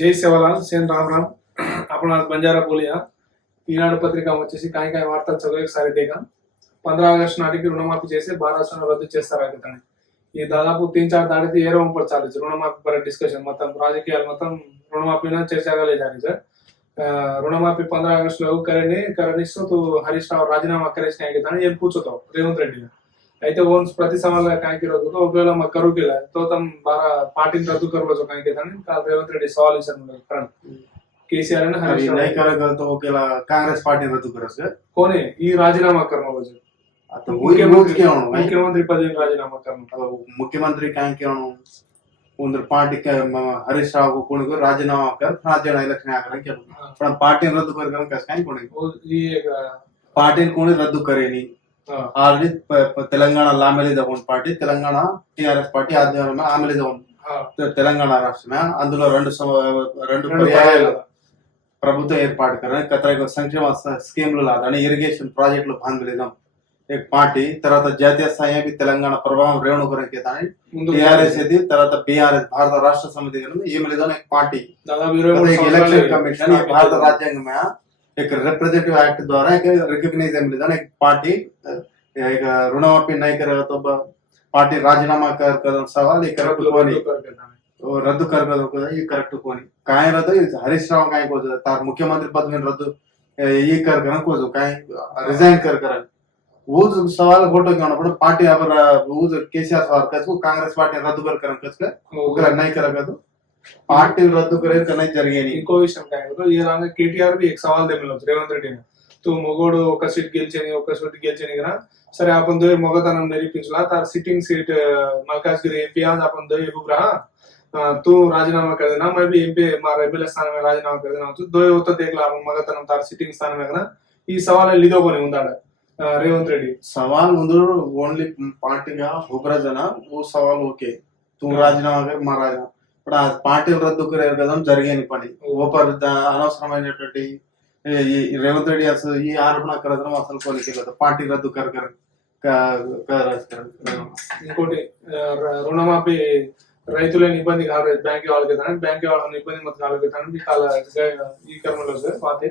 जय सेवालाल सेन राम राम। आपण आज बंजारा बोलूया। ఈనాడు పత్రిక వచ్చేసి కాయ వార్తలు చదువు ఒకసారి దేగా 15 అగస్టు నాటికి రుణమాఫీ చేసి 12 రద్దు చేస్తారు అతను ఈ దాదాపు 3-4 దాడితే ఏ రూम पर चालू రుణమాఫీ पर डिस्कशन మొత్తం రాజకీయాలు మొత్తం రుణమాఫీన చర్చగా जा रही है। రుణమాఫీ 15 अगस्त లో करनिसो तो हरीश राव राजीनामा करे के ताने ये पूछतो रेवंत रेड्डी అయితే ఓన్ ప్రతి సవాల్ కాయకి రద్దు ఒకవేళ మా కరువు केला तो तम 12 पार्टी रद्द करलो जो काई के ताने काल रेवंत रेड्डी सवाल विचारले कारण केसीआर ने हरीश राव नाही करा तो ओकेला कांग्रेस पार्टी रद्द करस कोने ई राजीनामा करणं वजह आता मुख्यमंत्री पद राजीनामा करणं मुख्यमंत्री काय केवण उंदर पार्टी के हरीश राव को कोणी राजीनामा कर राज्य इलेक्शन आकर के पण पार्टी रद्द कर कस काय कोणी ई एक पार्टी कोणी रद्द करेनी ऑलरेडी तेलंगाणा लामेली जाऊन पार्टी तेलंगाणा टीआरएस पार्टी आध्वर्యంలో ఆమెలి जाऊन తెలంగాణ రాష్ట్రమే అందులో రెండు పర్యాయాలు ప్రభుత్వం ఏర్పాటు కరని కతర సంక్షేమ స్కీమ్లు లాదని ఇరిగేషన్ ప్రాజెక్టులు బాంధలేదాం एक पार्टी తర్వాత జాతీయ స్థాయి भी తెలంగాణ ప్రభావం రేవణ గురించి తాని टीआरएस ఇది తర్వాత बीआरएस భారత రాష్ట్ర సమితి గను ఏమలేదాం एक पार्टी दादा 20 इलेक्शन कमीशन ये भारत राज्यांग में एक रिप्रेजेंटेटिव एक्ट द्वारा एक रिकॉग्नाइज एमलेदान एक पार्टी एक ऋणमाफी नहीं करे तो पार्टी राजीनामा कर सवाल ये करेक्ट कोनी तो रद्द कर ये करेक्ट कोनी काय रद्द हरीश राव काय को तार मुख्यमंत्री पद में रद्द ये कर को काय रिजाइन कर वो सवाल फोटो क्यों पण पार्टी अब वो केसीआर सवाल कसको कांग्रेस पार्टी रद्द कर कसका ओकरा नहीं करेगा तो पार्टी रद्द करे नहीं జరిగేని ఇంకో విషయం కాదు ఈ రంగ కేటీఆర్ भी एक सवाल देमेलो రేవంత్ రెడ్డి तू మొగోడు ఒక సీట్ గెలిచేని కదా సరే आपण दो మొగతనం నిరూపించలా तार सिटिंग सीट मलकाजगिरी एमपी आज अपन दो बुगरा तू राजीनामा कर देना मैं भी एमपी मार रेबेल स्थान में राजीनामा कर देना तो दो होता देख ला మొగతనం तार सिटिंग स्थान में కదా ఈ సవాल లిదో కొని ఉందాడ రేవంత్ రెడ్డి सवाल मुंदर ओनली पार्टी का होबरा जना वो सवाल ओके तू राजीनामा कर మా రాజీనామా ఇప్పుడు ఆ పార్టీలు రద్దు కదం జరిగేని పని ఓపర్ అనవసరమైనటువంటి ఈ రేవంత్ రెడ్డి అసలు ఈ ఆరోపణ కరదనం అసలు కోలికలేదు పార్టీ రద్దు ఇంకోటి రుణమాఫీ రైతులను ఇబ్బంది కాలేదు బ్యాంక్ వాళ్ళకి బ్యాంక్ వాళ్ళని ఇబ్బంది మొత్తం కాలేదు ఈ కర్మలో పాతే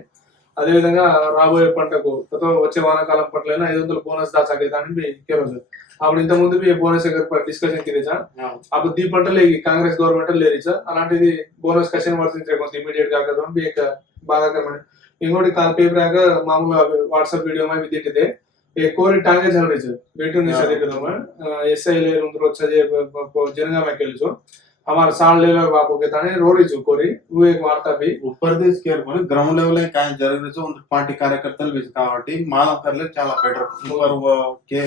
అదే విధంగా రాబోయే పంటకు వచ్చే వానాకాలం పట్ల 500 బోనస్ దాచాకేదాన్ని కేరోజు అప్పుడు ఇంత ముందు బోనస్ డిస్కషన్ కిరేచా అప్పుడు దీ పంటలే కాంగ్రెస్ గవర్నమెంట్ లేరిచా అలాంటిది బోనస్ కషన్ వర్తించే కొంత ఇమీడియట్ గా కదా एक బాధాకరమైన ఇంకోటి కాల్ పేపర్ ఆగా మామూలుగా వాట్సాప్ వీడియో में भी देते थे एक कोरी टांगे चल रही है बेटू ने शादी कदम एसआई ले रुंद्रो छजे जनगा में केल जो हमारे साल लेवल बापू के ताने रोरी जो कोरी वो एक वार्ता भी ऊपर देश केयर कोनी ग्राउंड लेवल काय జరగనిచో ఉన్న పార్టీ కార్యకర్తలు విజ్ కాబట్టి మాల करले చాలా బెటర్ ऊपर वो के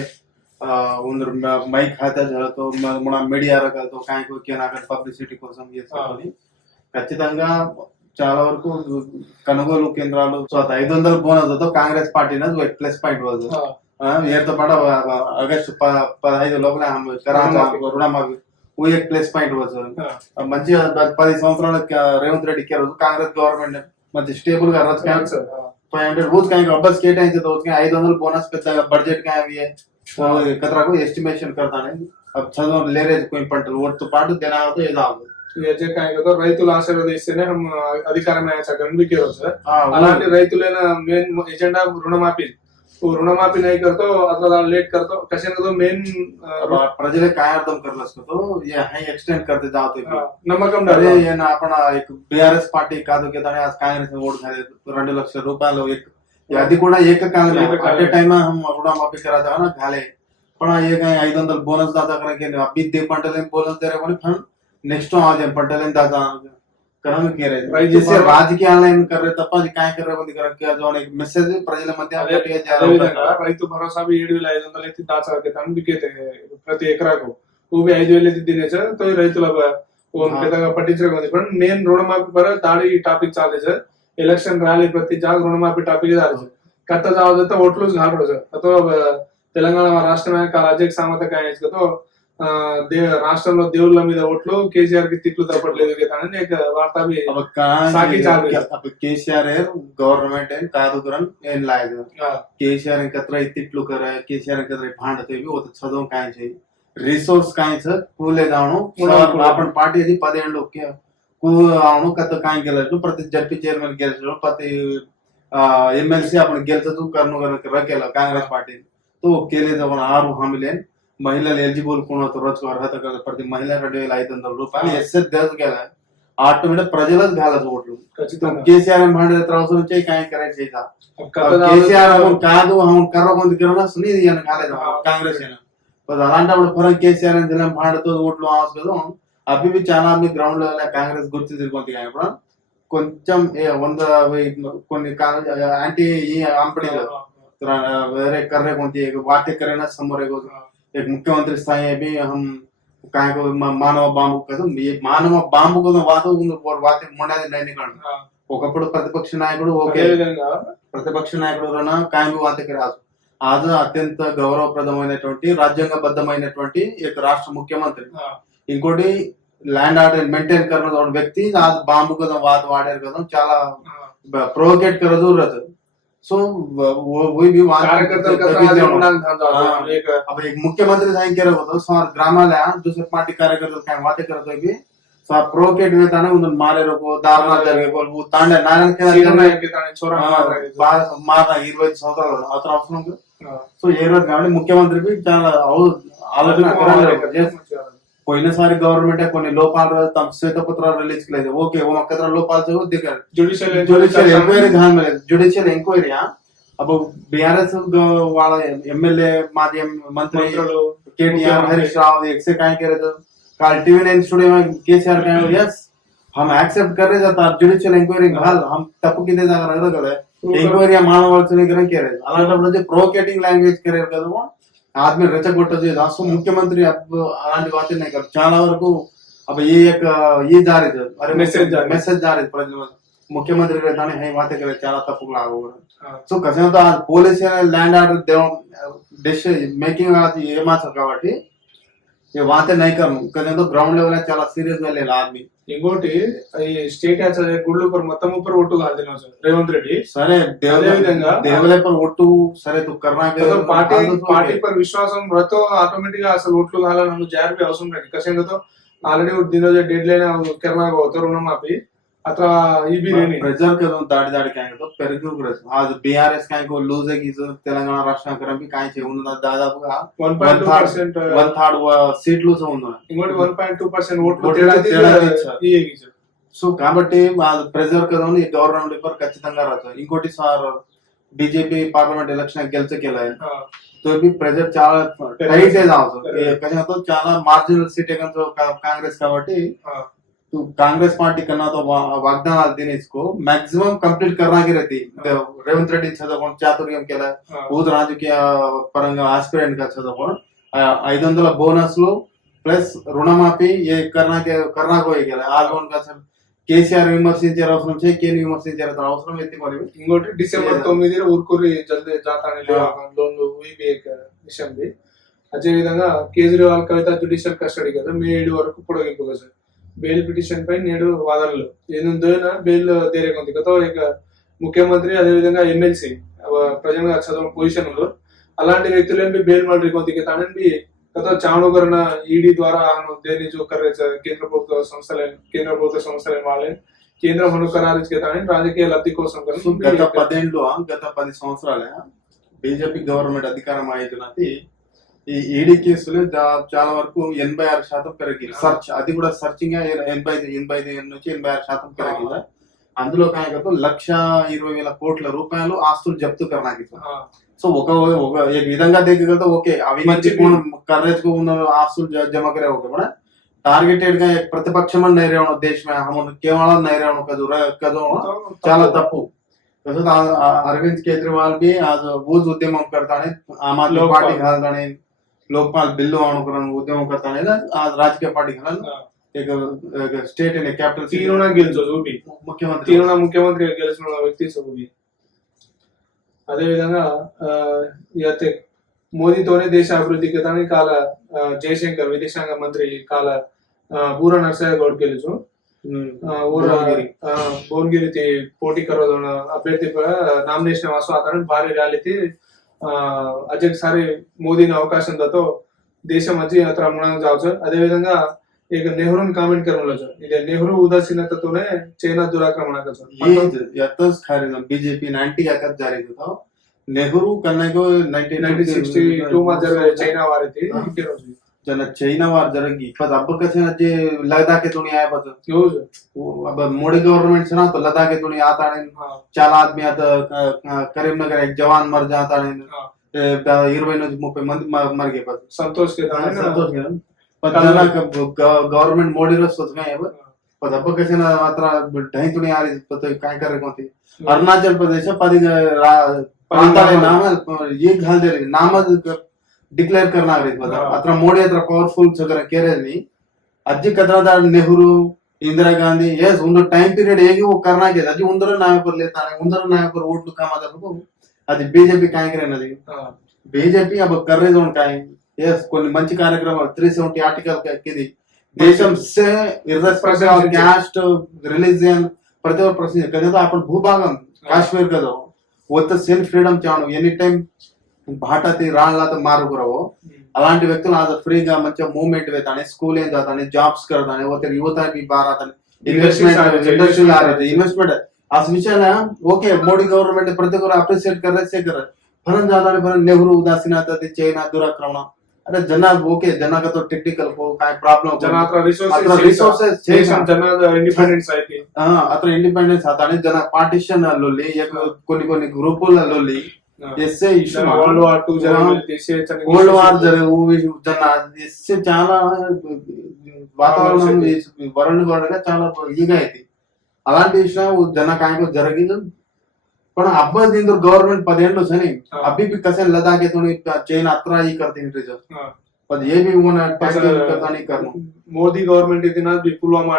उंदर माइक खाता झालं तो మన మీడియా రకాలతో काय को केना कर పబ్లిసిటీ కోసం ये सब ఖచ్చితంగా చాలా వరకు కొనుగోలు కేంద్రాలు సో 500 బోనస్ తో కాంగ్రెస్ పార్టీ న एक प्लस पॉइंट वाज ఏర్తో పాటు ఆగస్టు 15 లోపల రుణమాఫీ वो एक प्लस पॉइंट वाज మంచి 10 సంవత్సరాల రేవంత్ రెడ్డి के రోజు కాంగ్రెస్ గవర్నమెంట్ మంచి స్టేబుల్ గా రచన 500 रोज काय अब्बस केटायचे तो 500 बोनस పెద్ద బడ్జెట్ काय भी है कतरा को एस्टिमेशन करता है अब చదువు లేరేజ్ कोई पंटल वोट तो पाटू देना हो तो ఏదో ये काय तो రైతుల ఆశీర్వదిస్తేనే हम అధికారం आया भी केरो सर అలాంటి రైతులైన మెయిన్ ఎజెండా రుణమాఫీ రుణమాఫీ नहीं करतो अथवा लेट करतो कशाने तो मेन प्रजले काय अर्थम करलस तो ये हाई एक्सटेंड करते जातो नమ్మకం अरे ये ना आपण एक बीआरएस पार्टी कादो के ताने आज कांग्रेस ओट झाले 2 लाख रुपयाలు एक అది కూడా ఏకకాలం అట్ ఏ టైం हम రుణమాఫీ करा था ना घाले पण ये काय 500 बोनस दादा करके अभी दे पंटले बोनस दे रे कोणी पण नेक्स्ट आज पंटले दादा करम के रे जैसे राजकीय ऑनलाइन कर रहे तब काय कर रहे बंदी कर के जो एक मैसेज ప్రజల మధ్య రైతు భరోసా भी 7500 ఎత్తి దాచాకేతాను బికేతే ప్రతి ఎకరాకు वो भी 5000 ఎత్తి दिनेच तो రైతుల పెద్దగా పట్టించడం पण मेन రుణమాఫీ पर दाढ़ी टॉपिक चाले छ इलेक्शन रैली प्रति जाग రుణమాఫీ टॉपिक झाले छ कत्ता जाव देता वोटलूच घालरो छ अथवा తెలంగాణ రాష్ట్రమే రాజకీయ సామత కాయచ్చు तो రాష్ట్రంలో దేవుళ్ళ మీద ఓట్లు కేసీఆర్ కి తిట్లు తప్పట్లేదు కానీ వార్త अब केसीआर है गवर्नमेंट है कादुकरन एन लायक केसीआर कतरा तिట్లు करे केसीआर कतरा भांडते भी वो तो छदो काय छे रिसोर्स काय छ फुले दाणो आपण पार्टी 10 लोग అవును కథ కాయ గెలచు ప్రతి జడ్పీ చైర్మన్ గెలిచు ప్రతి एमएलसी आपण गेलतो तू करनो रखेला कांग्रेस पार्टी तो केले तो 6 హామీలు మహిళలు ఎలిజిబుల్ కొనతో రోజు అర్హత కల ప్రతి మహిళ 2500 రూపాయలు ఎస్ఎస్ దేస్ గెల ఆటోమేటిక్ ప్రజలకు గాలదు ఓట్లు కేసీఆర్ ಮಾಡಿದ అవసరం వచ్చే కాయ కరెక్ట్ చేసా కేసీఆర్ కాదు हम కర్ర కొంది కిరణ సుని ఇది అని కాలేదు కాంగ్రెస్ ఏనా పద అలాంటప్పుడు ఫరం కేసీఆర్ అని దిలం ಮಾಡಿతో ఓట్లు అవసరం అవి भी చాలా మీ గ్రౌండ్ లెవెల్ కాంగ్రెస్ గుర్తు తిరుగుతుంది ఇప్పుడు కొంచెం 100 కొన్ని యాంటీ आंपड़ी వేరే कर्रे कोणती एक वाटे करेना समोर एक मुख्यमंत्री स्थायी है भी हम काय को मानव बांबू कसं మానవ బాంబు కోసం వాతే మొండాది నైనికండి ఒకప్పుడు ప్రతిపక్ష నాయకుడు ఓకే ప్రతిపక్ష నాయకుడు రనా కాయం వాతకి రాదు आज అత్యంత గౌరవప్రదమైనటువంటి రాజ్యాంగబద్ధమైనటువంటి एक రాష్ట్ర ముఖ్యమంత్రి ఇంకోటి लैंड आर्डर मेंटेन करने वाला व्यक्ति आज बांबू का बात वाड़े का చాలా प्रोवोकेट कर जरूरत सो वो भी अब एक मुख्यमंत्री साइन केला होतो सर ग्रामाला दुसरे पार्टी कार्यकर्ता काय वाते करतो की सर प्रोवोकेट वेताने उन मारे रोको दारणा जरगे वो तांडे नारायण केला छोरा मारा 20 సంవత్సరాలు అത്ര అవసరం సో ఏ రోజు కాబట్టి ముఖ్యమంత్రి भी చాలా ఆలోచన कराले పోయినసారి గవర్నమెంట్ కొన్ని లోపాలు తమ శ్వేతపత్రాలు రిలీజ్ చేయలేదు ఓకే वो मकदरा లోపాలు దిగారు జ్యుడిషియల్ ఎంక్వైరీ ध्यान में జ్యుడిషియల్ ఎంక్వైరీ अब बीआरएस वाला एमएलए माजी मंत्री केटीआर हरीश राव एक से काय करे तो काल टीवी 9 स्टूडियो में केसीआर काय यस हम एक्सेप्ट कर रहे जाता జ్యుడిషియల్ ఎంక్వైరీ हाल हम तप्पु किदे जागा रगले ఎంక్వైరీ మానవల్సిన గరం కేరే అలాంటప్పుడు ప్రోవోకేటింగ్ లాంగ్వేజ్ కేరే కదా आदमी రెచ్చగొట్టదు అసలు ముఖ్యమంత్రి అలాంటి వాటి नहीं कर చాలా వరకు अब ये जा रहे थे अरे मैसेज जा रहे प्रजल मुख्यमंत्री रहताने हे बातें करे చాలా తప్పులు लागू సో कसं होतं आज police land order dish making అది ఏ మాత్రం కాబట్టి ये बातें नहीं कर कसं तो ग्राउंड लेवल చాలా సీరియస్ గా లేలా ఆदमी ఇంకోటి ఈ స్టేట్ యాక్సెస్ గుళ్ళు पर మొత్తం ऊपर ఓటు గాల్దిన రేవంత్ రెడ్డి సరే దేవలే पर ఓటు సరే तू करना के पार्टी पर विश्वासం रतो ऑटोमेटिक అసలు ఓట్లు గాలని జారీ అవసరం లేదు कसं तो ऑलरेडी दिन डेडलाइन करना होतो రుణమాఫీ अथवा ఈబీ రేని प्रेशर करून दाडी काय तो పెరుగు आज बीआरएस काय को लूज है की తెలంగాణ రాష్ట్రం కరం भी काय చేవును దాదాపుగా 1.2% 1/3 సీట్లు ఉంది ఇంకోటి 1.2% ఓట్లు తేడా సో కాబట్టి ప్రెజర్ కरून ఈ గవర్నమెంట్ पर ఖచ్చితంగా రాదు ఇంకోటి సార్ बीजेपी पार्लियामेंट इलेक्शन గెలిచకేలా तो भी प्रेशर చాలా టైట్ है कसं तो చాలా మార్జినల్ సీట్ ఏకంతో కాంగ్రెస్ కాబట్టి तो कांग्रेस पार्टी करना तो वाग्दान देने इसको मैक्सिमम कंप्लीट करना की रहती रेवंत रेड्डी చదవడం చాతుర్యం केला बहुत రాజకీయ పరంగా ఆస్పిరెంట్ గా చదవడం 500 బోనస్లు ప్లస్ రుణమాఫీ ఏ करना को गेला ఆ లోన్ का కేసీఆర్ విమర్శించే అవసరం చే కేని విమర్శించే అవసరం ఎత్తి మరి ఇంకోటి డిసెంబర్ 9 ఊరుకూరి జల్దీ జాతాని లోన్ వీబీ విషయం అదే విధంగా కేజ్రీవాల్ కవిత జ్యుడిషియల్ కస్టడీ కదా మే 7 వరకు పొడిగింపు కదా बेल पिटिशन పై నేడు వాదనలు ఏందుందోనా బెయిల్ దేరేకొంది గత ఇక ముఖ్యమంత్రి అదే విధంగా ఎమ్మెల్సీ ప్రజెంట్ చదవ పొజిషన్ లో అలాంటి వ్యక్తులను బెయిల్ ಮಾಡಿ కొందికి తానని గత చాణుగరణ ఈడీ ద్వారా దేని जो कर रहे కేంద్ర ప్రభుత్వ సంస్థల వాళ్ళే కేంద్ర మనుకరాలికి తానని రాజకీయ లబ్ధి కోసం గత 10 సంవత్సరాల బీజేపీ గవర్నమెంట్ అధికారం అయినది ఈ ఈడీ కేసులు చాలా వరకు 86% పెరిగింది సర్చ్ అది కూడా సర్చింగ్ 85 నుంచి 86% పెరిగింది అందులో కాయకతో 1,20,000 కోట్ల రూపాయలు ఆస్తులు జప్తు करना సో ఒక విధంగా देखिए ఓకే అవినీతి కర్రేజ్ को ఆస్తులు జమ करे ఓకే पण टारगेटेड గా ప్రతిపక్షం नहीं रहना देश में हम केवल नहीं रहना कदो చాలా తప్పు तसंच अरविंद केजरीवाल भी आज बूज उद्यम करताने आम आदमी पार्टी घालताने लोकपाल बिल्लू आणून उद्यम करताने आज राजकीय पार्टी घालन एक स्टेट इन कैपिटल तीनों गेलचो उभी मुख्यमंत्री गेलिచిన వ్యక్తి ఉभी అదే విధంగా యతే మోదీతోనే దేశ అభివృద్ధికి తాని కాల జయశంకర్ విదేశాంగ మంత్రి కాల బూరా నర్సయ్య గౌడ్ गेलिছো भुवनगिरी थी पोटी करवदोन अभ्यर्थी पर नामिनेशन वासो आता भारी रैली थी अजय सारी मोदी ने अवकाशం दतो దేశం అజీ అత్ర ముణంగ జావచ్చు అదే విధంగా एक नेहरू कमेंट करून इथे नेहरू उदासीनतेतूने चीना दुराक्रमण का ये यातच खाली बीजेपी 90 याकत जारी होता नेहरू कन्ने को 1962 માં જ્યારે ચૈના વારે હતી કે રોજ जन चैना वार जरगी पर अब कैसे ना जे लद्दाख के दुनिया आया पता એવું છે अब मोदी गवर्नमेंट से ना तो लद्दाख के दुनिया आता नहीं हाँ 4 आदमी आता करीमनगर एक जवान मर जाता नहीं हाँ 20-30 मंदी मर गए पर संतोष के दाने ना संतोष के पर जना गवर्नमेंट मोदी रो सोच में है पर अब कैसे ना मात्रा ढाई दुनिया आ रही पता काय कर रहे कौन थी अरुणाचल प्रदेश पदी प्रांताले नाम ये घाल दे रही नाम डिक्लेअर करणार आहेत बघा आता मोदी आता पॉवरफुल सगळं केरळनी अज्जी कतरादार नेहरू इंदिरा गांधी यस ಒಂದು ಟೈಮ್ ಪೀರಿಯಡ್ ಹೇಗೆ वो करना के अजी उंदर नाव पर लेता है उंदर नाव पर वोट कामादा को అది बीजेपी काय करनది बीजेपी अब कर रहे जोन काय यस కొన్ని మంచి కార్యక్రమాలు 370 ఆర్టికల్ కిది దేశం से इररेस्पेक्टिव ऑफ कास्ट रिलीजन प्रत्येक प्रश्न कधी आपण भूभागम काश्मीर का जाऊ वो तो सेल्फ फ्रीडम चाहणो एनी टाइम भाटाती राणला तर मारू करावो అలాంటి వ్యక్తులు आज ఫ్రీగా మంచి మూవ్మెంట్ వేతానే స్కూల్ ఏం जाताने जॉब्स करताने वो तर युवता भी बाहर आताने इन्वेस्टमेंट इंडस्ट्री आ रही है इन्वेस्टमेंट आज विषय ना ओके मोदी गवर्नमेंट प्रत्येक अप्रिशिएट कर रहे से कर फरन जाताने फरन नेहरू उदासीनता ते चीना दुराक्रमण अरे जना ओके जना का तो टेक्निकल को काय प्रॉब्लम जना रिसोर्सेस जना इंडिपेंडेंस అయితే अत्र इंडिपेंडेंस आताने जना पार्टीशन लोली एक కొన్ని గ్రూపుల లోలి इससे इशू वर्ल्ड वार 2 జరిగింది वर्ल्ड वार जरे वो जना इससे చాలా వాతావరణం వరల్డ్ గా చాలా ఈగా అయితే అలాంటి విషయం జన కాయకు జరిగింది पण अब दिन तो गवर्नमेंट 10 ఏళ్ళు సని अभी भी कसे लद्दाख तो चीन अत्रा ही करते हैं पर ये भी वो अटैक करता नहीं करना मोदी गवर्नमेंट इतना भी पुलवामा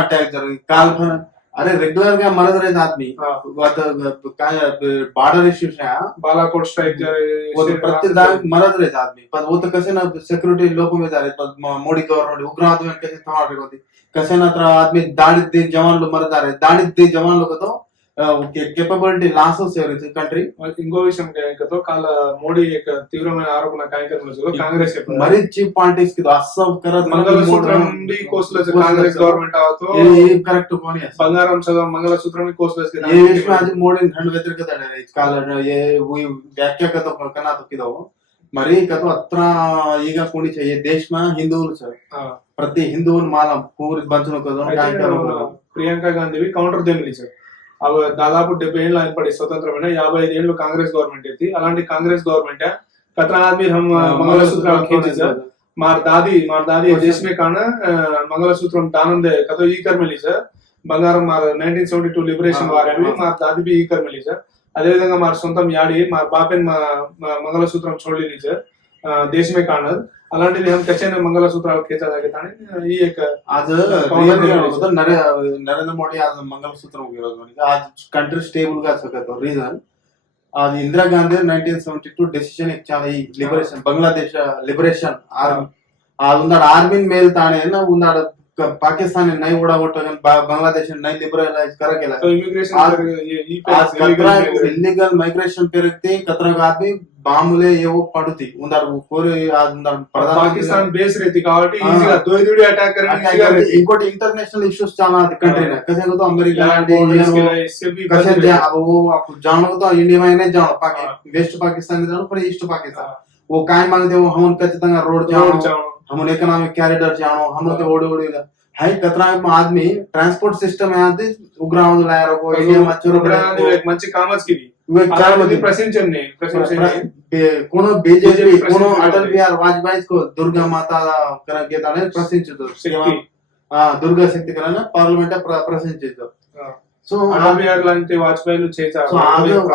अटैक जरिए काल अरे रेग्युलर గా मरद रहे आदमी काय बॉर्डर इश्यूज है बालाकोट स्ट्राइक वो तो प्रत्येक दाग मरद रहे आदमी पर वो तो कैसे ना सिक्योरिटी लोगों में जा रहे पर मोदी गवर्नमेंट उग्रवाद में कैसे थमा रही होती कैसे ना तरह आदमी दाढ़ी दे जवान लोग मर जा रहे दाढ़ी दे जवान लोग तो कैपेबिलिटी लॉसेस है रे कंट्री इंगो विषय तो काल मोदी एक तीव्रమైన ఆరోపణ కాంగ్రెస్ కాంగ్రెస్ मरी चीफ पॉलिटिक्स की तो असब करत मंगलसूत्रम भी कोसलेस कांग्रेस गवर्नमेंट आवतो ये करेक्ट कोनी है बंगारम सगळं मंगलसूत्रम भी कोसलेस के ये विषय आज मोदी खंड व्यतिरिक्त आहे काल ये वो व्याख्या करतो करना तो किदो मरी कतो अत्रा ಈಗ कोणी चाहिए देश में हिंदुవులు सर प्रति हिंदुవులు माला पूरी बंचनो कदो काय करो प्रियंका गांधी भी काउंटर देमिली सर अब దాదాపు 70 ఏళ్ళు అయిపోయి స్వతంత్రమైన 55 ఏళ్ళు కాంగ్రెస్ గవర్నమెంట్ అయితే అలాంటి కాంగ్రెस गवर्नमेंट है कतरा आदमी हम मंगलसूत्र खींचे सर मार दादी देश में कान मंगलसूत्र दानम दे कतो ई कर मिली सर बंगारम मार 1972 लिबरेशन वारे भी मार दादी भी ई कर मिली सर అదే విధంగా మార్ సొంతం యాడి మార్ బాపెన్ మంగళసూత్రం छोड़ली सर देश में कान అలాంటిది हम कच्चे मंगलसूत्र खेचा जाके ताने ही एक आज नरेंद्र मोदी आज मंगलसूत्र विरोध आज कंट्री स्टेबल గా सकतो रीजन आज इंदिरा गांधी 1972 डिसीजन एक చాలా ఈ లిబరేషన్ బంగ్లాదేశ్ లిబరేషన్ ఆర్మీ आज उन्नाड आर्मी मेल ताने ना उन्नाड पाकिस्तान ने नहीं उड़ा वोट बांग्लादेश ने नहीं लिबरलाइज करा गेला तो इमिग्रेशन ये आज कतरा इलीगल माइग्रेशन पेरते कतरा आदमी बामुले ये वो पड़ती उन्नाड कोरे आज उन्नाड पाकिस्तान बेस रहती కాబట్టి ఈజీగా దోయిదుడి అటాక్ करने ఇంకోటి ఇంటర్నేషనల్ ఇష్యూస్ చాలా అది కంట్రీ ने कैसे तो अमेरिका कैसे अब वो आप जानो तो इंडिया में नहीं जानो वेस्ट पाकिस्तान में जानो पर ईस्ट पाकिस्तान वो काय मांगते हो हम खచ్చితంగా रोड जानो हम इकोनॉमिक कैरिडर जानो हम तो ओडी हाई कतरा आदमी ट्रांसपोर्ट सिस्टम है आदि उग्रवाद लाया रखो इंडिया मचुर उग्रवाद एक మంచి కామర్స్ కి वे चार मध्ये प्रसेंचन कोनो बीजेपी कोनो अटल बिहारी वाजपेयी को दुर्गा माता करा घेता ने प्रसेंचित हां दुर्गा शक्ती करा पार्लिमेंट प्रसेंचित सो अटल बिहारी लांటి वाजपेयी చేశారు సో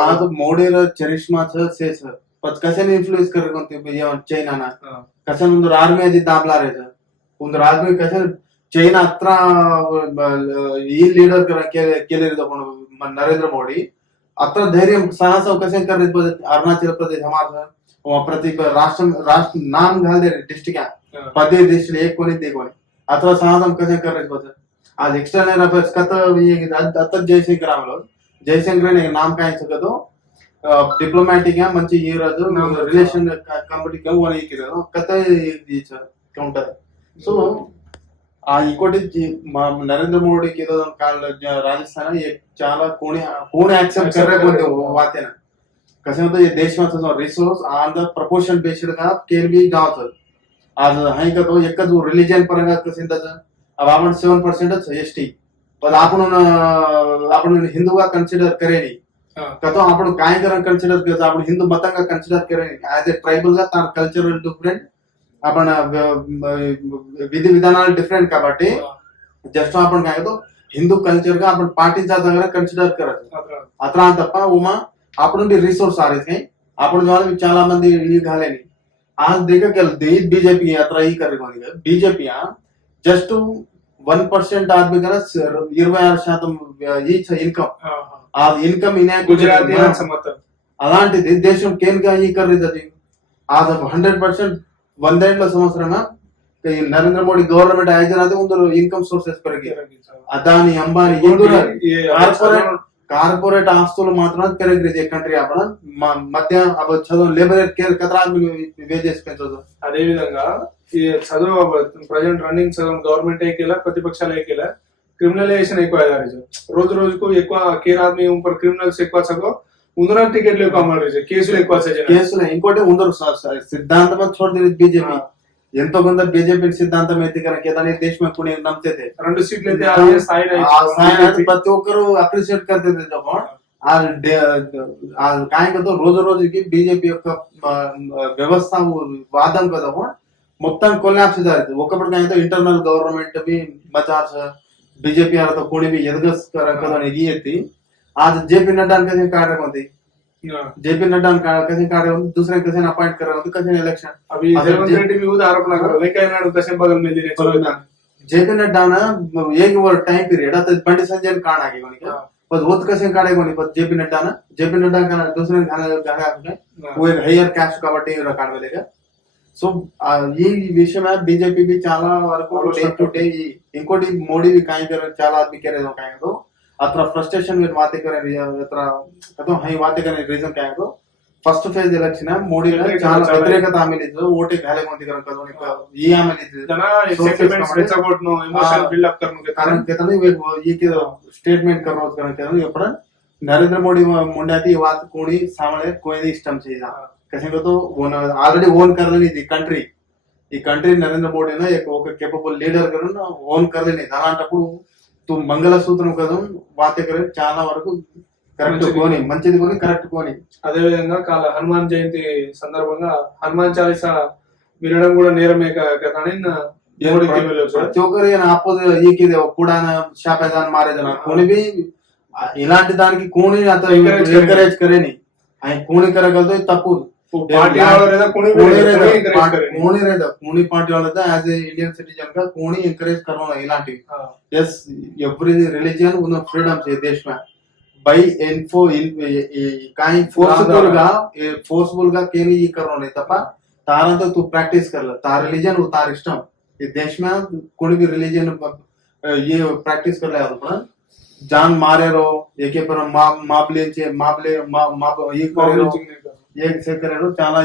आज मोदी ರ चरिष्मा से सर पत कसे इन्फ्लुएंस कर कोणते चैना ना कसे उंदर आर्मी अजी दाबला रे सर उंदर आर्मी कसे चैना अत्रा ई लीडर करा केले रे पण नरेंद्र मोदी अत्र धैर्य साहस कसे कर रे अरुणाचल प्रदेश हमारा वहां प्रति राष्ट्र नाम घाल दे डिस्ट्रिक्ट पदे देश एक कोणी ते कोणी अत्र साहस कसे कर रे बस आज एक्सटर्नल अफेयर्स कत ये अत्त जयशंकर ने नाम काय सकतो डिप्लोमॅटिक है मंची ये राजो रिलेशन कंपनी का वन एक कत काउंटर सो ఇంకోటి नरेंद्र मोदी की तो काल राजस्थान एक చాలా कोणी ऍक्सेप्ट कर रहे कोणते वाते ना कसं होतं हे देश मध्ये resource on the proportion based का केल बी गावचं आज हाय का तो एकच रिलीजन पరంగా कसं त्याचं अब आपण 7% एसटी पण आपण हिंदूगा कन्सिडर करे नाही का तो आपण काय करा कन्सिडर करतो आपण हिंदू मतांगा कन्सिडर करे नाही ऍज ए ट्रायबल గా तार कल्चरल डिफरेंट आपण विधी विधानाలు डिफरेंट కాబట్టి जस्ट आपण काय करतो हिंदू कल्चर గా आपण पार्टीचा जगरा कन्सिडर करायचं అట్లా తప్ప उमा आपण भी रिसोर्स आ रहे हैं आपण जो చాలా మంది ఈ घालेनी आज देखा क्या बीजेपी यात्रा ही कर रही बीजेपी जस्ट 1% आदमी का 26% ఈచ్ ఇన్కమ్ ఆ ఇన్కమ్ గుజరాతీ అలాంటిది దేశం కేంద్రంగా ఈ కర్రీది అది 100% వందేళ్ల సంవత్సరంగా నరేంద్ర మోడీ గవర్నమెంట్ ఆయోజన ಒಂದು ఇన్కమ్ సోర్సెస్ పెరిగి అదాని అంబానీ కార్పొరేట్ ఆస్తులు మాత్రం పెరిగి కంట్రీ అప్పుడు మధ్య చదువు లేబర్ కేర్ కదరా వేజెస్ పెంచదు. అదే విధంగా ఈ చదువు ప్రజెంట్ రన్నింగ్ చదువు గవర్నమెంట్ ఏకేలా ప్రతిపక్షాలు ఏకేలా క్రిమినలైజేషన్ ఎక్కువ రోజు రోజుకు ఎక్కువ కేర్ ఆద్మీ ऊपर క్రిమినల్స్ ఎక్కువ సగో उंदरा टिकेट अमल केसुలు ఎక్కువ కేసులు ఇంకోటి ఉందరు సిద్ధాంతం छोड़ बीजेपी ఎంతో కొంత బీజేపీ సిద్ధాంతం అయితే కనుక ఏదైనా దేశం కొన్ని నమ్మితే 2 సీట్లు అయితే ప్రతి ఒక్కరు అప్రిషియేట్ करते थे जब काय करतो రోజు రోజుకి బీజేపీ యొక్క వ్యవస్థ వాదం కదా మొత్తం కొలాప్స్ అవుతుంది ఒకప్పుడు काय इंटरनल गवर्नमेंट भी मचास बीजेपी आला तो कोणी भी एदगस करा ही येते आज जेपी नड्डा कसे काढत होते जेपी नड्डा कसे काढे दुसरे कसे अपॉइंट करा होते कसे इलेक्शन अभी रेवंत रेड्डी भी उधर आरोप लगा रहे हैं नाडू कसे बगल में दिने जेपी नड्डा ना एक वर टाइम पीरियड आता बंडी संजय काढ आगे कोणी पण होत कसे काढे कोणी पण जेपी नड्डा का दुसरे घाले आपले वो एक हायर कास्ट కాబట్టి కాడవలేగా సో ఈ విషయం बीजेपी भी చాలా వరకు డే టు డే ఇంకోటి మోడీ भी काय कर చాలా आदमी कह रहे हो काय तो अत्र फ्रस्ट्रेशन में बातें करें अत्र कतो हई बातें करें रीजन क्या है तो फर्स्ट फेज इलेक्शन मोदी ने చాలా వ్యతిరేకత ఆమెలిదు ఓటే घाले कोणती करून कतो ఈ ఆమెలిదు जना सेंटिमेंट्स सपोर्ट नो इमोशन बिल्ड अप करने के कारण कहता नहीं ये के स्टेटमेंट करो कारण कहता ये पर नरेंद्र मोदी मुंड्याती बात कोणी सामने कोई इष्टम चाहिए कसे को तो ऑलरेडी ओन कर लेनी थी कंट्री ఈ కంట్రీ నరేంద్ర మోడీ ने ఒక కేపబుల్ లీడర్ కरून ఓన్ कर लेनी అలాంటప్పుడు तू మంగళసూత్రం కదా వాతే करे చాలా వరకు కరెక్ట్ కోని మంచిది కోని కరెక్ట్ కోని అదే విధంగా కాల హనుమాన్ జయంతి సందర్భంగా హనుమాన్ చాలీసా వినడం కూడా నేరమే కదా అని ప్రతి ఒక్కరు ఆపోజిట్ ఈకి కూడా శాపేదాన్ మారేదన కోని भी ఇలాంటి దానికి కోని అతను ఎంకరేజ్ కరేని ఆయన కోని కరగలతో తప్పు पार्टी वाला रहता कोणी पार्टी वाला था एज ए इंडियन सिटीजन का कोणी एनकरेज करना इलांटिवी यस एवरी रिलीजन उन फ्रीडम से देश में बाय इन्फो काई फोर्सफुल गा केनी ये करना नहीं तपा तारा तो तू प्रैक्टिस कर ले तार रिलीजन वो तार इष्टम ये देश में कोणी भी रिलीजन ये प्रैक्टिस कर ले अपन जान मारे रो एके पर मापले ये करे एक सेकंड చాలా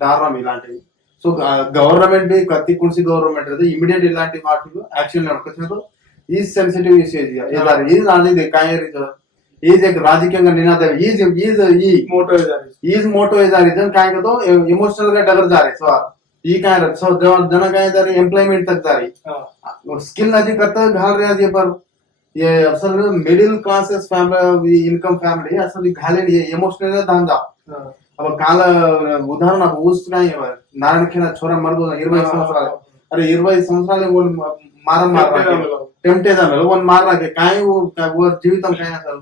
దారుణం ఇలాంటివి సో గవర్నమెంట్ కత్తి కుర్సీ గవర్నమెంట్ అది ఇమిడియట్ ఇలాంటి వాటికి యాక్షన్ నడుపుతున్నారు ఈ సెన్సిటివ్ ఇష్యూస్ ఈజ్ అది కాయరితో ఈజ్ एक రాజకీయంగా నినాదం ఈజ్ మోటో इधर काय करतो इमोशनल గా डगर जा रहे सो ये काय सो जन काय जा रहे एम्प्लॉयमेंट तक जा रही स्किल अजी करता घाल रहे ये पर ये असल middle classes family income family असल घाले इमोशनल धंधा अब काल उदाहरण ऊस काय नारायण खेळा छोरा मरदो 20 సంవత్సరాలు अरे 20 సంవత్సరాలు वो मारा टेम्पटेज आमेल वो मारना के काय वो जीविతం काय असल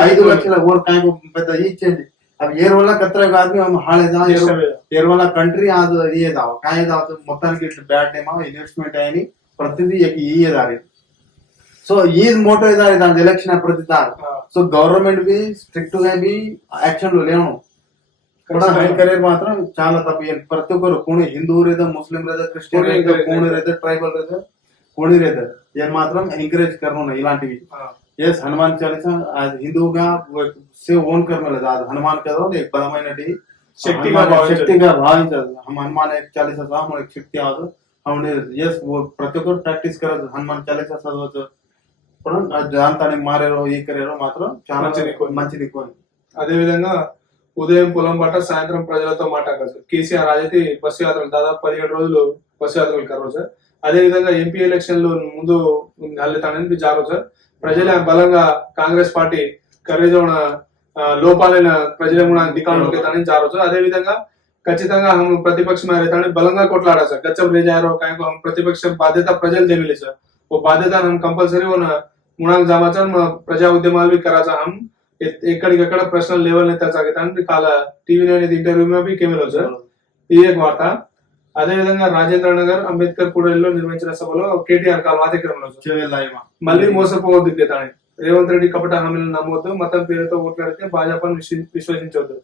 5 లక్షల वो काय పెద్ద ఈ चेंज अब ఏర్ వల్ల కత్ర ఆदमी हम हाळे जा ఏర్ వల్ల कंट्री आज ये जाव काय जाव మొత్తానికి ఇట్లా బ్యాడ్ టైం ఇన్వెస్ట్మెంట్ అయ్యి ప్రతిదీ ఈ దారి सो ये मोटो इधर इधर इलेक्शन प्रतिदान सो गवर्नमेंट भी स्ट्रिक्ट గా भी యాక్షన్ లో లేను కూడా హై కరేర్ మాత్రం చాలా తప్పు ప్రతి ఒక్కరు కోణి హిందూ రేదా ముస్లిం రేదా క్రిస్టియన్ రేదా కోణి రేదా ట్రైబల్ రేదా కోణి రేదా ये మాత్రం ఎంకరేజ్ करना ఇలాంటివి यस हनुमान चालीसा आज हिंदू గా से ओन करने लगा आज हनुमान का एक बलమైనది శక్తిగా భావించాలి हम हनुमान एक 40 साल एक शक्ति आवाज అవును ఎస్ ప్రతి ఒక్కరు ప్రాక్టీస్ करायचं హనుమాన్ చాలీసా చదవచ్చు पण దాంతానికి మారేరో ఈ కరేరో మాత్రం చాలా మంచిది కొని అదే విధంగా ఉదయం పొలం పట్ట సాయంత్రం ప్రజలతో మాట్లాడచ్చు కేసీఆర్ అయితే బస్సు యాత్రలు దాదాపు 17 రోజులు బస్సు యాత్రలు కర్రో సార్ అదే విధంగా ఎంపీ ఎలక్షన్లు ముందు హల్లితానని జారో సార్ ప్రజల బలంగా కాంగ్రెస్ పార్టీ కర్రేజోన లోపాలైన ప్రజల కూడా దిక్కాలోకి తానని జారో సార్ అదే విధంగా ఖచ్చితంగా ప్రతిపక్ష తానని బలంగా కొట్లాడా సార్ గచ్చం రేజారో కాయకు ప్రతిపక్ష బాధ్యత ప్రజలు దేమిలే సార్ वो बाध्यता हम कंपलसरी वो मुणाक जावाचा प्रजा उद्यमाल भी कराचा हम ఎక్కడికక్కడ ప్రశ్నలు లేవనెత్తానికి కాల టీవీ అనేది ఇంటర్వ్యూ में भी కేవలం సార్ ఈ एक వార్త అదే విధంగా రాజేంద్ర నగర్ అంబేద్కర్ కూడలిలో నిర్వహించిన సభలో కేటీఆర్ కాల్వాతిక్రమంలో మళ్ళీ మోసపోవద్దు తాను రేవంత్ రెడ్డి కపట హామీలను నమ్మవద్దు మతం పేరుతో ఓట్లాడితే భాజపాను విశ్వసించవద్దు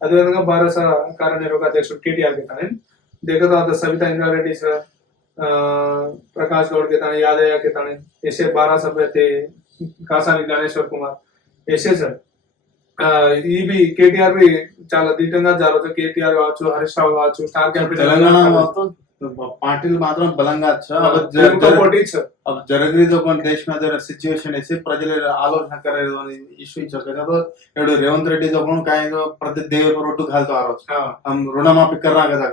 అదేవిధంగా భారత కార్యనిర్వాహక అధ్యక్షుడు కేటీఆర్ के ताने देखा तो सविता इंद्रारेड्डी सर प्रकाश गौड़ के ताने यादव के ताने ऐसे 12 सभ्य थे కాసాని జ్ఞానేశ్వర్ కుమార్ ऐसे सर ఇవి కేటీఆర్ भी చాలా దీటంగా జరుగుతుంది కేటీఆర్ కావచ్చు హరీష్ రావు కావచ్చు స్టార్ క్యాంపెయిన్ తెలంగాణ మొత్తం पार्टी मात्र बलंगा अब जरगरी जो देश में जर सिचुएशन ऐसे प्रजल आलोचना करे इश्यू रेवंत रेड्डी जो काय प्रति देव रोटू घालतो आरोज हम ऋणमाफी करना కదా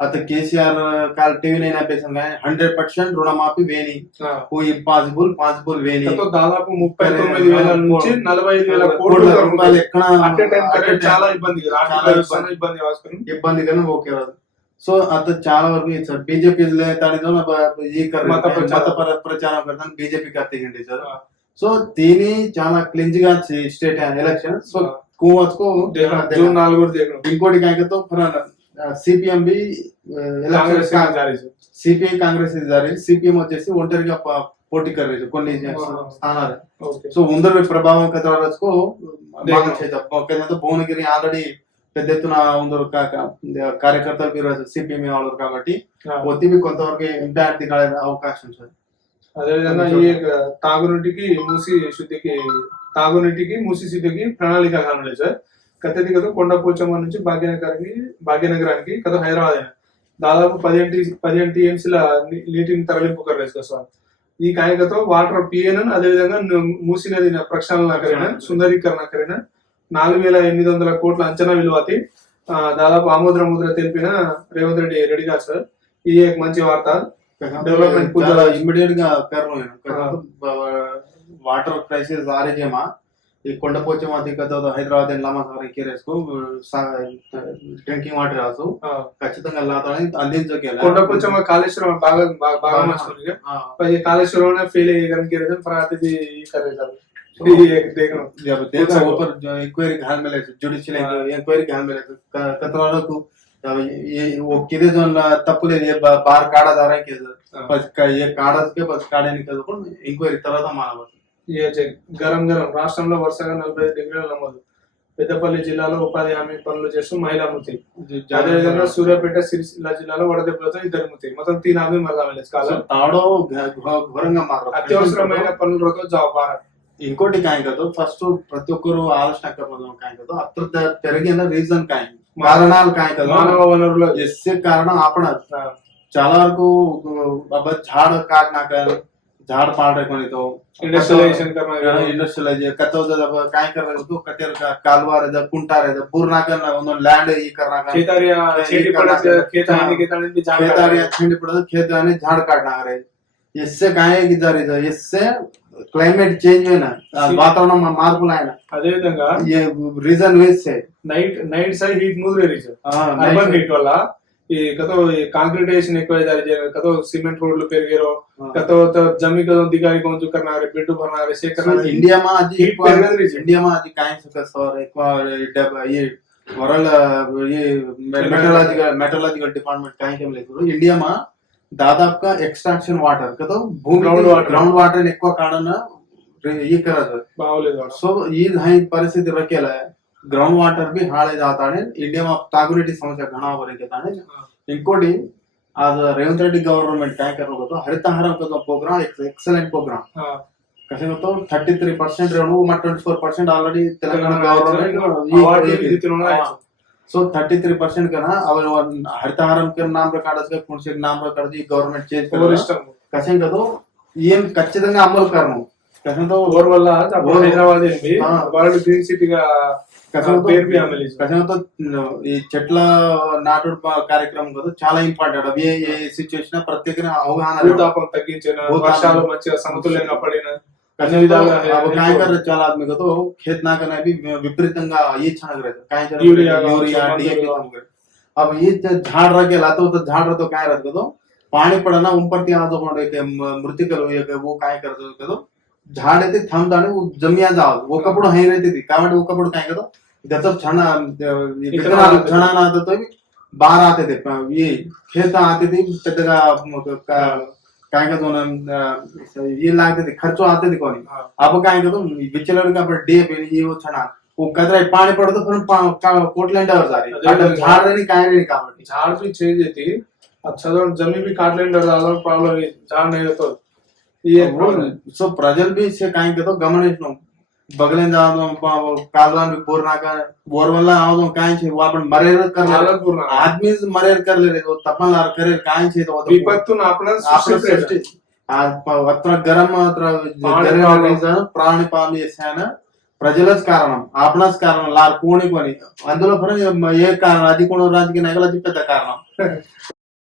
आता केसीआर काल टीवी 9 అభ్యసం 100% రుణమాఫీ వేని పాసిబుల్ వేని तो దాదాపు 39,000 నుంచి 45,000 కోట్ల రూపాయలు ఎక్కడ అట్ ఏ టైం కరెక్ట్ చాలా ఇబ్బంది కానీ ఓకే రాదు సో आता చాలా వరకు बीजेपी मत प्रचार करता बीजेपी करते सर సో దీని చాలా క్లింజ్ గా స్టేట్ ఎలక్షన్ సో को जून 4 ఇంకోటి కాయకతో సిపిఎం బి సిపిఐ కాంగ్రెస్ జారీ సిపిఎం వచ్చేసి ఒంటరిగా పోటీ కర్రేది కొన్ని స్థానాలు సో ఉందరు ప్రభావం కథకు భువనగిరి ఆల్రెడీ పెద్ద ఎత్తున ఉందరు కార్యకర్తలు మీరు సిపిఎం వాళ్ళు కాబట్టి ఒత్తిడి కొంతవరకు ఇంపాక్ట్ దిగాలే అవకాశం సార్ అదేవిధంగా ఈ తాగునీటికి మూసి శుద్ధికి ప్రణాళిక కానుంది సార్ కథ కొండపోచమ్మ నుంచి భాగ్యనగరానికి కథ హైదరాబాద్ అయినా దాదాపు 15 టీఎంసీల నీటిని తరలింపు కర్రేసుకో సార్ ఈ కాయకతో వాటర్ పిఎన్ అదేవిధంగా మూసి నది ప్రక్షాళన సుందరీకరణ 4,800 కోట్ల అంచనా విలువతి దాదాపు ఆమోద్ర ముద్ర తెలిపిన రేవంత్ రెడ్డి గారు సార్ ఈ మంచి వార్త डेवलपमेंट इमीडिएट గా वाटर क्राइसिस आ रही है मां ये కొండపోచమ్మ దిక్కతో హైదరాబాద్ లామా సాగర్ కేరేస్కు డ్రింకింగ్ వాటర్ ఆల్సో ఖచ్చితంగా లాతాని అందించకేలా కొండపోచమ్మ కాళేశ్వరం బాగా మంచిగా పై కాళేశ్వరం ने फेल करने के रीजन प्रातिथि कर रहे थे ये देखो जब देखो ऊपर इंक्वायरी घाल में ले जुडिशियल इंक्वायरी घाल में ले कतरा को ये वो किरे जो तप्पु ले ये बाहर काढ़ा जा रहा है कि ये काढ़ा के बस काढ़े निकल को इंक्वायरी तरह मानव ये गरम రాష్ట్రంలో వరుసగా 45 డిగ్రీల నమోదు పెద్దపల్లి జిల్లాలో ఉపాధి హామీ పనులు చేస్తూ మహిళా మృతి అదేవిధంగా సూర్యాపేట సిరిసిల్ల జిల్లాలో వడదెబ్బలతో 2 మృతి మొత్తం 3 ఆమె మరణాలు తాడో ఘోరంగా మారు అత్యవసరమైన పనులతో జాబ్ ఇంకోటి కాయకతో ఫస్ట్ ప్రతి ఒక్కరు ఆలోచన కాయకతో అత్యంత పెరిగిన రీజన్ కాయ కారణాలు కాయకతో మానవ వనరుల ఎస్సే కారణం ఆపణ చాలా వరకు झाड़ काटना कर झाड़ पाड़ रखने तो इंडस्ट्रियलाइजेशन करना इंडस्ट्रियलाइजेशन कतो काय कर रहे तो कतेर का कालवा रे पुंटा रे पूर्णा करना उन लैंड ई करना का खेतारिया छेड़ी पड़ा खेतानी भी झाड़ खेतारिया छेड़ी पड़ा खेतानी झाड़ काटना रे इससे काय की जा रही है इससे क्लाइमेट चेंज है ना वातावरण में మార్పులు ఆయన అదే విధంగా ये रीजन वेस है నైట్ సైడ్ హీట్ మూవ్ రే రీజన్ అర్బన్ హీట్ వల్ల ఈ కతో కాంక్రీటేషన్ ఎక్కువ కతో సిమెంట్ రోడ్లు పెరిగారో कतो जमी कतो दिगारी कौन जो करना रे बिल्डू भरना रे से करना इंडिया में आज इंडिया में आज काय सकस और एक ये ओरल ये मेट्रोलॉजिकल डिपार्टमेंट काय के लेको इंडिया में दादाप का एक्सट्रैक्शन वाटर कतो ग्राउंड वाटर ఎక్కువ కాడన ये करत बावले सो ये हाई परिस्थिति रखेला ग्राउंड वाटर भी हाळे जाताने इंडिया में तागुनीटी समस्या घणा वरे केताने इंकोटी आज रेवंत रेड्डी गवर्नमेंट काय करो तो हरितहार का प्रोग्राम एक एक्सेलेंट प्रोग्राम कसे तो 33% Renu 24% already Telangana government so 33% का ना अब हरितहाరం के नाम पर काढायचं कोणचे नाम पर काढायची गव्हर्नमेंट चेंज ఎవరి करेल ఇష్టం कसे కదా ఏం ఖచ్చితంగా అమలు కరణం కసంతో ఓవర్ వల్ల అప్పుడు హైదరాబాద్ ఏంటి ఆ. వరల్డ్ గ్రీన్ సిటీగా పేరు బి అమలు చేశారు. కసంతో ఈ చెట్ల నాటుడు కార్యక్రమం కదా చాలా ఇంపార్టెంట్ అవి ఏ సిచ్యువేషన్ ప్రత్యేక అవగాహన భూతాపం తగ్గించిన భూతాపం. వర్షాలు మంచిగా సమతుల్యంగా పడిన అన్ని कसे విధాలుగా अब काय कर चाल आदमी को तो खेत ना करना भी विपरीతంగా ये छानक रहता काय कर यूरिया यूरिया डीएपी काम कर अब ये झाड़ रखे लातो तो झाड़ रतो काय रहता तो पाणी पडना ऊपर ती आजो कोण एक मृतिकल वो काय करतो कदो झाड येते थांबताने वो जमिया जाव वो कपडो हे रहते ती काय वो कपडो काय करतो गतर छाना छाना ना आता तो बाहर आते थे ये खेत आते थे पेద్దగా काय का दोन ये लागते थे खर्चो आते थे कोणी अब काय करतो बिचलर का पर डे पे ये वो छना वो कचरा पाणी पडतो पण कोटलँडावर जारी अरे झाड रे काय रे కాబట్టి झाड़ भी चेंज थी अच्छा तो जमीन भी काट लेंगे प्रॉब्लम झाड़ नहीं होता ये సో ప్రజలు బి से काय करतो गमनिంచను बगले जाओ कालवा में बोर ना का बोर वाला आओ तो काय छे वो अपन मरेर कर ले हालत पूर्ण आदमी मरेर कर ले तो तपन लार करे काय छे तो विपत्तु आपण आपलं सृष्टी అത്ര గరం ప్రాణి పాలు చేశాను ప్రజలच కారణం आपणच కారణం లార్ కోణి కొని అందులో ఏ కారణం అది కూడా రాజకీయ నాయకులు అది పెద్ద కారణం